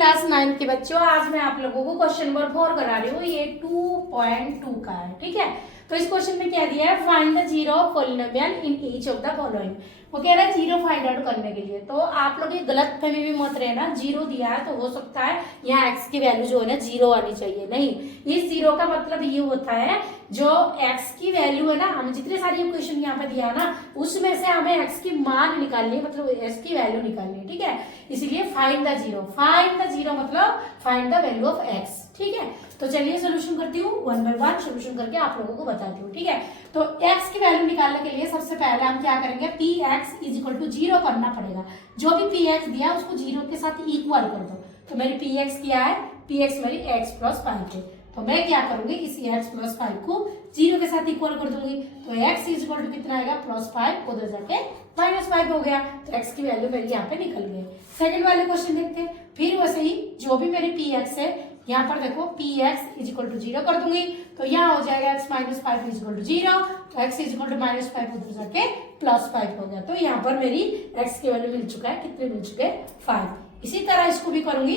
Class 9 के बच्चों, आज मैं आप लोगों को क्वेश्चन नंबर 4 करा रही हूँ। ये 2.2 का है, ठीक है। तो इस क्वेश्चन में क्या दिया है, find the zero of polynomial in each of the following. वो कह रहा है जीरो फाइंड आउट करने के लिए। तो आप लोग ये गलत फहमी भी मत रहना, जीरो दिया है तो हो सकता है यहाँ एक्स की वैल्यू जो है ना जीरो आनी चाहिए, नहीं। इस जीरो का मतलब ये होता है जो एक्स की वैल्यू है ना, हम जितने सारी इक्वेशन यहाँ पे दिया है ना उसमें से हमें एक्स की मान निकालनी है, मतलब एक्स की वैल्यू निकालनी है, ठीक है। इसलिए find the zero, find the zero मतलब find the value of X, ठीक है। तो चलिए सोल्यूशन करती हूँ, वन बाय वन सोल्यूशन करके आप लोगों को बताती हूँ, ठीक है। तो एक्स की वैल्यू निकालने के लिए सबसे पहले हम क्या करेंगे, p x is equal to zero करना पड़ेगा। जो भी पी एक्स दिया उसको जीरो के साथ इक्वल कर दो। तो मेरी पी एक्स क्या है, पी एक्स मेरी एक्स प्लस 5 है। तो मैं क्या करूंगी, इस एक्स प्लस 5 को जीरो के साथ इक्वल कर दूंगी। तो एक्स इज इक्वल टू कितना आएगा, प्लस 5, उधर जाके -5 हो गया। तो एक्स की वैल्यू मेरी यहाँ पे निकल गई। सेकंड वाले क्वेश्चन देखते हैं। फिर वैसे ही जो भी मेरी पी एक्स है, यहाँ पर देखो p x is equal to zero कर दूंगी। तो यहाँ हो जाएगा x minus 5 is equal to zero. तो एक्स इज इक्वल टू -5 उधर जाके +5 हो गया। तो यहाँ पर मेरी एक्स की वैल्यू मिल चुका है, कितने मिल चुके हैं, 5। इसी तरह इसको भी करूंगी,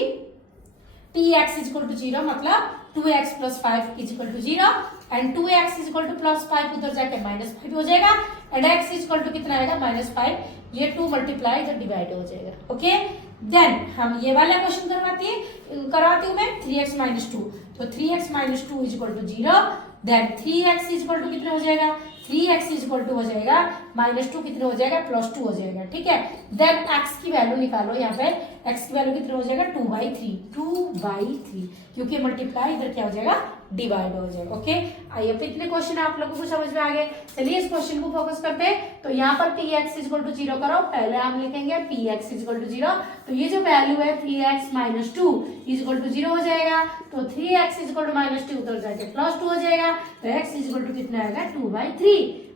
t x is equal to zero मतलब 2x plus 5 is equal to zero and 2x is equal to plus 5 उधर जाके -5 हो जाएगा and x is equal to कितना आएगा, -5। ये 2 मल्टीप्लाई इधर डिवाइड हो जाएगा, ओके। देन हम ये वाला क्वेश्चन करवाती हूँ मैं 3x माइनस 2। तो 3x minus 2 is equal to zero. Then 3x is equal to कितना हो जाएगा, 3x इज इक्वल टू हो जाएगा -2 कितने हो जाएगा, +2 हो जाएगा, ठीक है। देन x की वैल्यू निकालो, यहाँ पे x की वैल्यू कितना हो जाएगा, 2/3 क्योंकि मल्टीप्लाई इधर क्या हो जाएगा, डिवाइड हो जाएगा, ओके। आइए इतने क्वेश्चन आप लोगों को समझ में आ गए। चलिए इस क्वेश्चन को फोकस करते हैं। तो यहाँ पर tx is equal to zero करो, पहले हम लिखेंगे px is equal to zero. तो ये जो वैल्यू है 3x minus 2 is equal to zero हो जाएगा। तो 3x इज इक्वल टू -2 उधर जाके +2 हो जाएगा। तो x इज इक्वल टू कितना आएगा, 2/3।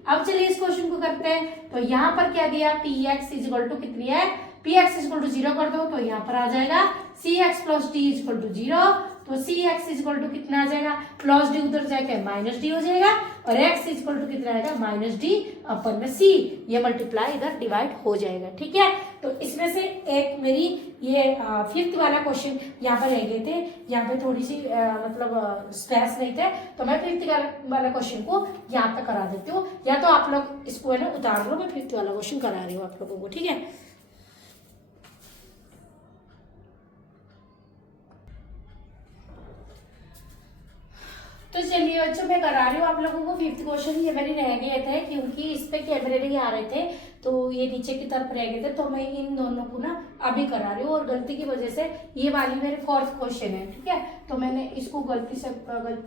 अब चलिए इस क्वेश्चन को करते हैं। तो यहाँ पर क्या दिया, px इज इक्वल टू कितनी है, px is equal to zero कर दो। तो यहाँ पर आ जाएगा cx plus d is equal to zero. तो cx इज इक्वल टू कितना आ जाएगा, प्लस d उधर जाके -d हो जाएगा और x इज इक्वल टू कितना आएगा, -d अपन में c। ये मल्टीप्लाई इधर डिवाइड हो जाएगा, ठीक है। तो इसमें से एक मेरी ये 5th वाला क्वेश्चन यहाँ पर रह गए थे, यहाँ पे थोड़ी सी मतलब स्पेस नहीं थे, तो मैं 5th वाला क्वेश्चन को यहाँ पे करा देती हूँ। या तो आप लोग इसको है ना उतार लो, मैं 5th वाला क्वेश्चन करा रही हूँ आप लोगों को, ठीक है। तो चलिए बच्चों मैं करा रही हूँ आप लोगों को 5th क्वेश्चन। ये मेरे रह गए थे क्योंकि इस पे कैमरे नहीं आ रहे थे, तो ये नीचे की तरफ रह गए थे, तो मैं इन दोनों को ना अभी करा रही हूँ। और गलती की वजह से ये वाली मेरे 4th क्वेश्चन है, ठीक है। तो मैंने इसको गलती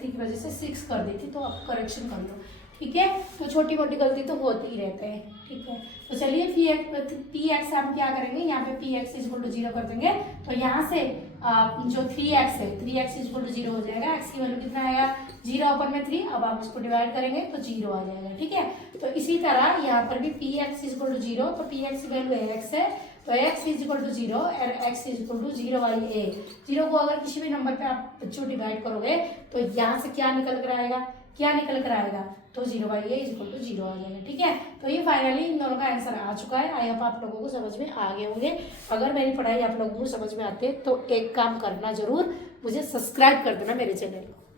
की वजह से 6 कर दी थी, तो आप करेक्शन कर लो, ठीक है। तो छोटी मोटी गलती तो होती ही रहते हैं, ठीक है। तो चलिए पी एक्स हम क्या करेंगे, यहाँ पे p x is equal to zero कर देंगे। तो यहाँ से जो 3x है, 3x is equal to zero हो जाएगा। x की वैल्यू कितना आएगा, 0/3। अब आप इसको डिवाइड करेंगे तो 0 आ जाएगा, ठीक है। तो इसी तरह यहाँ पर भी p x is equal to zero. तो पी एक्स की वैल्यू x है, तो x is equal to zero और x is equal to 0/a। 0 को अगर किसी भी नंबर पे आप बच्चों डिवाइड करोगे तो यहाँ से क्या निकल कर आएगा, तो 0/a इज इक्वल टू 0 आ जाएगा, ठीक है। तो ये फाइनली इन दोनों का आंसर आ चुका है। आई होप आप लोगों को समझ में आ गए होंगे। अगर मेरी पढ़ाई आप लोगों को समझ में आती है तो एक काम करना जरूर, मुझे सब्सक्राइब कर देना मेरे चैनल को।